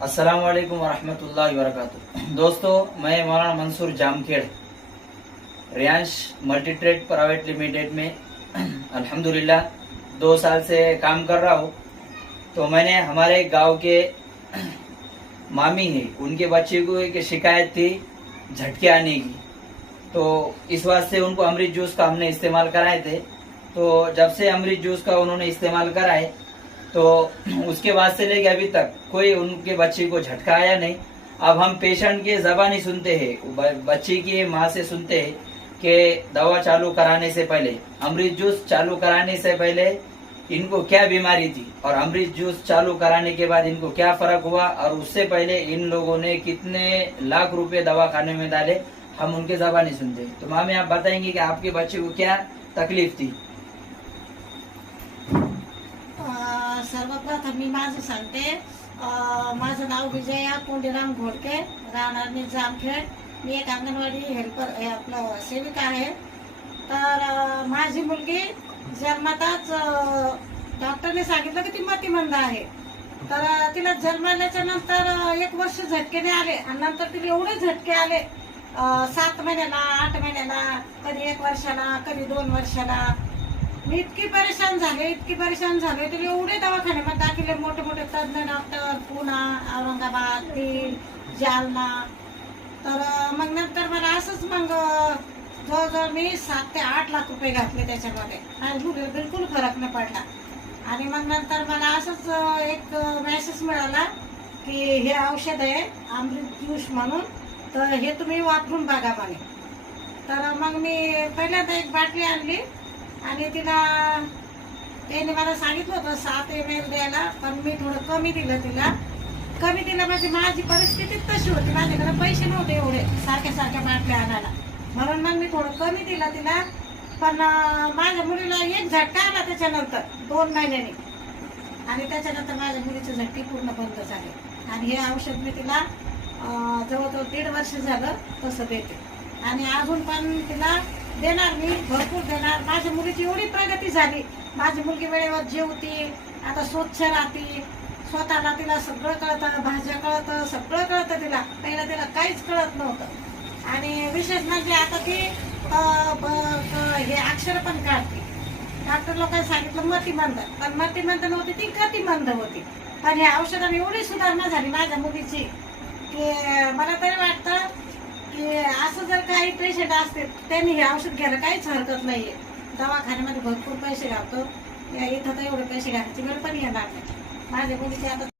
अस्सलाम वालेकुम वरहमतुल्लाहि वबरकातुह। दोस्तों, मैं मौलाना Mansoor Jamkhed Riyansh multi trade private limited में अल्हम्दुलिल्लाह 2 साल से काम कर रहा हूँ। तो मैंने हमारे गांव के मामी है, उनके बच्चे को एक शिकायत थी झटके आने की। तो इस वास्ते उनको अमृत जूस का हमने इस्तेमाल कराए थे। तो जब से अमृत जूस का उन्होंने इस्तेमाल कराए तो उसके बाद से लेके अभी तक कोई उनके बच्चे को झटका आया नहीं। अब हम पेशेंट की ज़बानी सुनते हैं, बच्चे की माँ से सुनते हैं कि दवा चालू कराने से पहले, अमृत जूस चालू कराने से पहले इनको क्या बीमारी थी और अमृत जूस चालू कराने के बाद इनको क्या फर्क हुआ, और उससे पहले इन लोगों ने कितने लाख रुपए दवा खाने में डाले, हम उनके ज़बानी सुनते हैं। तो मामी, आप बताएंगे कि आपके बच्चे को क्या तकलीफ थी? सर्वप्रथम मी माझं सांगते. माझं नाव विजया कोंडीराम घोडके, राहणार मी जामखेड. मी एक अंगणवाडी हेल्पर आपलं सेविका आहे. तर माझी मुलगी जन्मताच डॉक्टरने सांगितलं की ती मतिमंद आहे. तर तिला जन्मल्याच्या नंतर 1 वर्ष झटके आले आणि नंतर तिला एवढे झटके आले 7 महिन्याला, 8 महिन्याला, कधी 1 वर्षाला, कधी 2 वर्षाला. मी इतकी परेशान झाले तिला एवढे दवाखान्यामध्ये दाखवले, मोठे मोठे तज्ञ डॉक्टर, पुणा, औरंगाबाद, बीड, जालना. तर मग नंतर मला असंच मग जवळजवळ मी 7 ते 8 लाख रुपये घातले त्याच्यामध्ये. आणि बिलकुल फरक नाही पडला. आणि मग नंतर मला असंच एक मेसेज मिळाला की हे औषध आहे अमृत ज्यूस म्हणून, तर हे तुम्ही वापरून बघा म्हणे. तर मग मी पहिल्यांदा एक बाटली आणली आणि तिला त्याने मला सांगितलं होतं 7 ml द्यायला, पण मी थोडं कमी दिलं म्हणजे माझी परिस्थिती तशी होती, माझ्याकडे पैसे नव्हते एवढे सारख्या बाटल्या आणायला, म्हणून मग मी थोडं कमी दिलं तिला. पण माझ्या मुलीला एक झटका आला त्याच्यानंतर 2 महिन्यांनी, आणि त्याच्यानंतर माझ्या मुलीचे झटके पूर्ण बंद झाले. आणि हे औषध मी तिला जवळजवळ 1.5 वर्ष झालं तसं देते. आणि अजून पण तिला देणार, मी भरपूर देणार. माझ्या मुलीची एवढी प्रगती झाली. माझी मुलगी वेळेवर जेवते, आता स्वच्छ राहते, स्वतःला तिला सगळं कळतं, भाज्या कळतं, सगळं कळतं तिला. पहिला तिला काहीच कळत नव्हतं. आणि विशेष म्हणजे आता ती हे अक्षर पण काढते. डॉक्टर लोकांनी सांगितलं मतिमंद, पण मतिमंद नव्हती ती, गतिमंद होती. पण या औषधाने एवढी सुधारणा झाली माझ्या मुलीची की मला तरी वाटतं की असं जर काही पेशंट असतील त्यांनी हे औषध घ्यायला काहीच हरकत नाहीये. दवाखान्यामध्ये भरपूर पैसे घालतो, इथं तर एवढे पैसे घालायची वेळ पण येणार नाही. माझ्या मुलीची आता